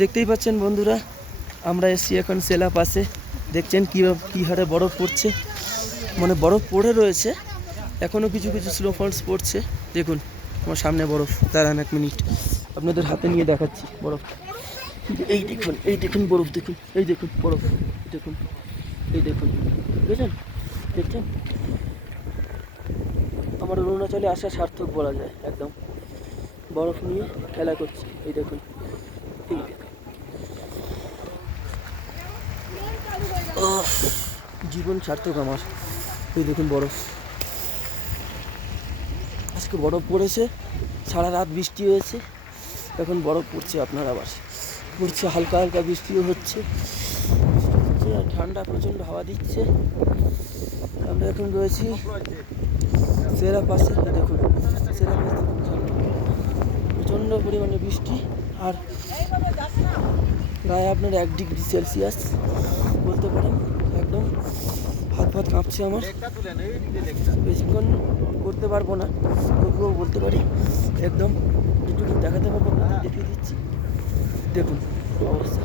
দেখতেই পাচ্ছেন বন্ধুরা, আমরা এসছি এখন সেলা পাশে। দেখছেন কী হারে বরফ পড়ছে, মানে বরফ পড়ে রয়েছে এখনও, কিছু কিছু স্নোফলস পড়ছে। দেখুন আমার সামনে বরফ, দাঁড়ান 1 মিনিট আপনাদের হাতে নিয়ে দেখাচ্ছি বরফ। এই দেখুন বরফ, দেখুন এই দেখুন বরফ, দেখুন এই দেখুন, বুঝলেন? দেখছেন আমার অরুণাচলে আসা সার্থক বলা যায়। একদম বরফ নিয়ে খেলা করছে, এই দেখুন এই দেখুন। জীবন সার্থক আমার। এই দেখুন বরফ, আজকে বরফ পড়েছে, সারা রাত বৃষ্টি হয়েছে, এখন বরফ পড়ছে আপনার আবার পড়ছে, হালকা হালকা বৃষ্টিও হচ্ছে আর ঠান্ডা প্রচণ্ড হাওয়া দিচ্ছে। আমরা এখন রয়েছি সেরা পাশে। দেখুন সেরা পাশে প্রচণ্ড পরিমাণে বৃষ্টি, আর গায়ে আপনার 1 ডিগ্রি সেলসিয়াস বলতে পারেন। একদম হাত ফাত কাঁপছে আমার, বেশিক্ষণ করতে পারবো না, তবুও বলতে পারি একদম একটু দেখাতে পারবো, দেখিয়ে দিচ্ছি। দেখুন অবস্থা।